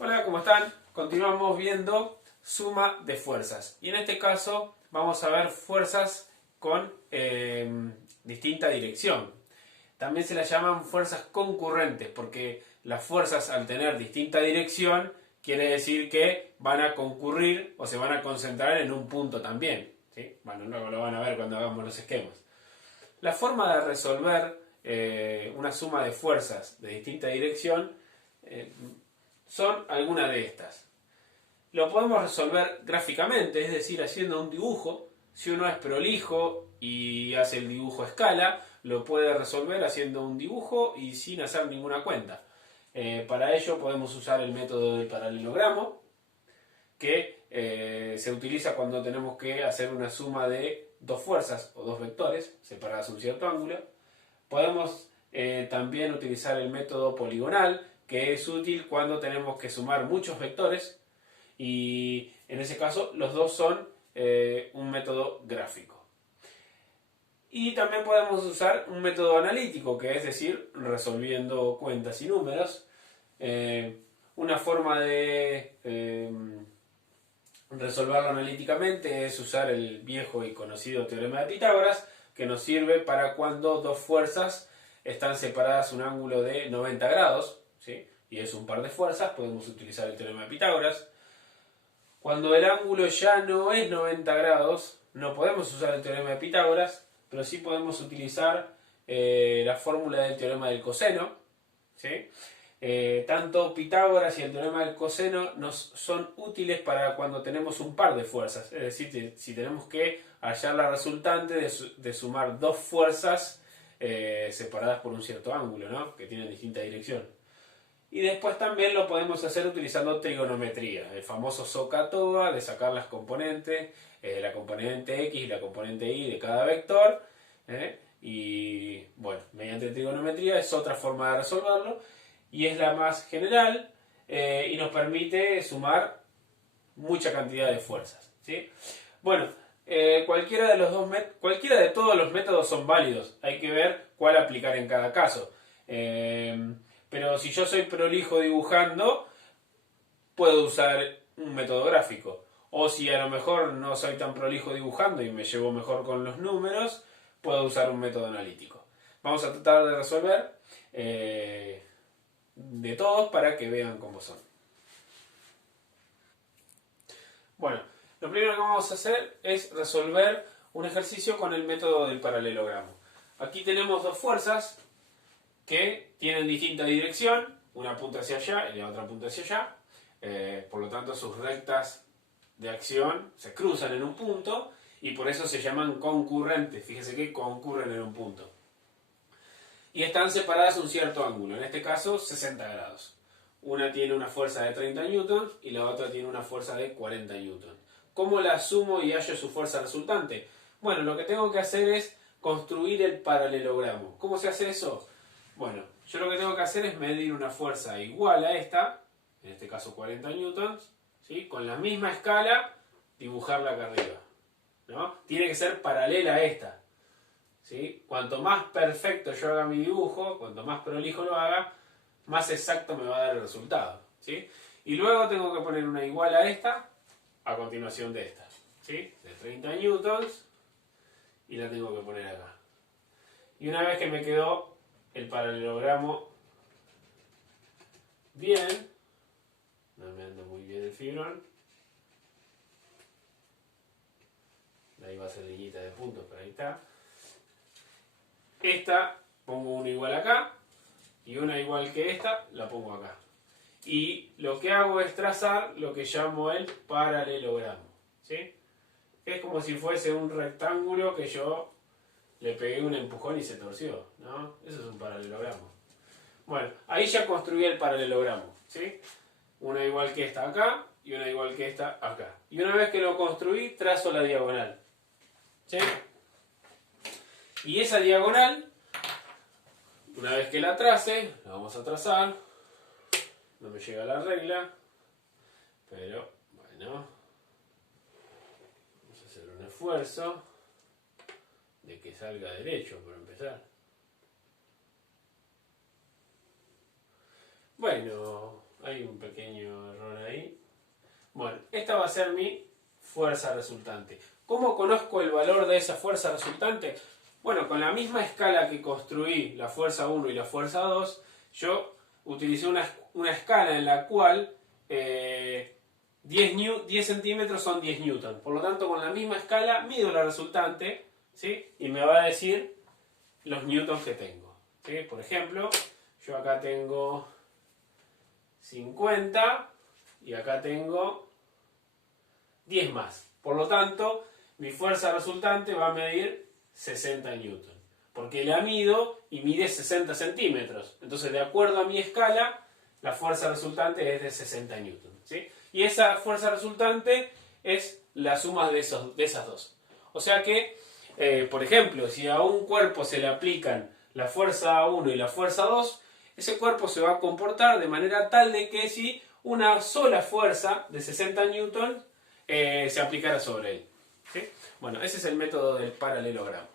Hola, ¿cómo están? Continuamos viendo suma de fuerzas. Y en este caso vamos a ver fuerzas con distinta dirección. También se las llaman fuerzas concurrentes porque las fuerzas al tener distinta dirección quiere decir que van a concurrir o se van a concentrar en un punto también. ¿Sí? Bueno, luego lo van a ver cuando hagamos los esquemas. La forma de resolver una suma de fuerzas de distinta dirección son algunas de estas. Lo podemos resolver gráficamente, es decir, haciendo un dibujo. Si uno es prolijo y hace el dibujo a escala, lo puede resolver haciendo un dibujo y sin hacer ninguna cuenta. Para ello podemos usar el método del paralelogramo, que se utiliza cuando tenemos que hacer una suma de dos fuerzas o dos vectores separadas un cierto ángulo. Podemos también utilizar el método poligonal, que es útil cuando tenemos que sumar muchos vectores y en ese caso los dos son un método gráfico. Y también podemos usar un método analítico, que es decir, resolviendo cuentas y números. Una forma de resolverlo analíticamente es usar el viejo y conocido teorema de Pitágoras, que nos sirve para cuando dos fuerzas están separadas un ángulo de 90 grados, ¿sí? Y es un par de fuerzas, podemos utilizar el teorema de Pitágoras. Cuando el ángulo ya no es 90 grados, no podemos usar el teorema de Pitágoras, pero sí podemos utilizar la fórmula del teorema del coseno, ¿sí? Tanto Pitágoras y el teorema del coseno nos son útiles para cuando tenemos un par de fuerzas, es decir, si tenemos que hallar la resultante de sumar dos fuerzas separadas por un cierto ángulo, ¿no? Que tienen distinta dirección. Y después también lo podemos hacer utilizando trigonometría, el famoso SOHCAHTOA, de sacar las componentes, la componente X y la componente Y de cada vector, y bueno, mediante trigonometría es otra forma de resolverlo y es la más general y nos permite sumar mucha cantidad de fuerzas, ¿sí? Bueno, cualquiera de todos los métodos son válidos, hay que ver cuál aplicar en cada caso. Pero si yo soy prolijo dibujando, puedo usar un método gráfico. O si a lo mejor no soy tan prolijo dibujando y me llevo mejor con los números, puedo usar un método analítico. Vamos a tratar de resolver de todos para que vean cómo son. Bueno, lo primero que vamos a hacer es resolver un ejercicio con el método del paralelogramo. Aquí tenemos dos fuerzas que tienen distinta dirección, una apunta hacia allá y la otra apunta hacia allá, por lo tanto sus rectas de acción se cruzan en un punto y por eso se llaman concurrentes, fíjese que concurren en un punto. Y están separadas un cierto ángulo, en este caso 60 grados. Una tiene una fuerza de 30 newtons y la otra tiene una fuerza de 40 newtons. ¿Cómo la sumo y hallo su fuerza resultante? Bueno, lo que tengo que hacer es construir el paralelogramo. ¿Cómo se hace eso? Bueno, yo lo que tengo que hacer es medir una fuerza igual a esta, en este caso 40 newtons, ¿sí? Con la misma escala, dibujarla acá arriba, ¿no? Tiene que ser paralela a esta, ¿sí? Cuanto más perfecto yo haga mi dibujo, cuanto más prolijo lo haga, más exacto me va a dar el resultado, ¿sí? Y luego tengo que poner una igual a esta, a continuación de esta, ¿sí? De 30 newtons, y la tengo que poner acá. Y una vez que me quedó el paralelogramo bien, no me anda muy bien el fibrón, ahí va a ser línea de puntos, pero ahí está. Esta pongo una igual acá y una igual que esta la pongo acá. Y lo que hago es trazar lo que llamo el paralelogramo, ¿sí? Es como si fuese un rectángulo que yo le pegué un empujón y se torció, ¿no? Eso es un paralelogramo. Bueno, ahí ya construí el paralelogramo, ¿sí? Una igual que esta acá y una igual que esta acá. Y una vez que lo construí, trazo la diagonal, ¿sí? Y esa diagonal, una vez que la trace, la vamos a trazar. No me llega la regla, pero bueno, vamos a hacer un esfuerzo de que salga derecho por empezar. Bueno, hay un pequeño Bueno, esta va a ser mi fuerza resultante. ¿Cómo conozco el valor de esa fuerza resultante? Bueno, con la misma escala que construí la fuerza 1 y la fuerza 2, yo utilicé una escala en la cual 10 centímetros son 10 newton. Por lo tanto, con la misma escala mido la resultante, ¿sí? Y me va a decir los newtons que tengo, ¿sí? Por ejemplo, yo acá tengo 50 y acá tengo 10 más. Por lo tanto, mi fuerza resultante va a medir 60 newton. Porque la mido y mide 60 centímetros. Entonces, de acuerdo a mi escala, la fuerza resultante es de 60 newton, ¿sí? Y esa fuerza resultante es la suma de esas dos. O sea que, por ejemplo, si a un cuerpo se le aplican la fuerza 1 y la fuerza 2, ese cuerpo se va a comportar de manera tal de que si una sola fuerza de 60 newton se aplicara sobre él, ¿sí? Bueno, ese es el método del paralelogramo.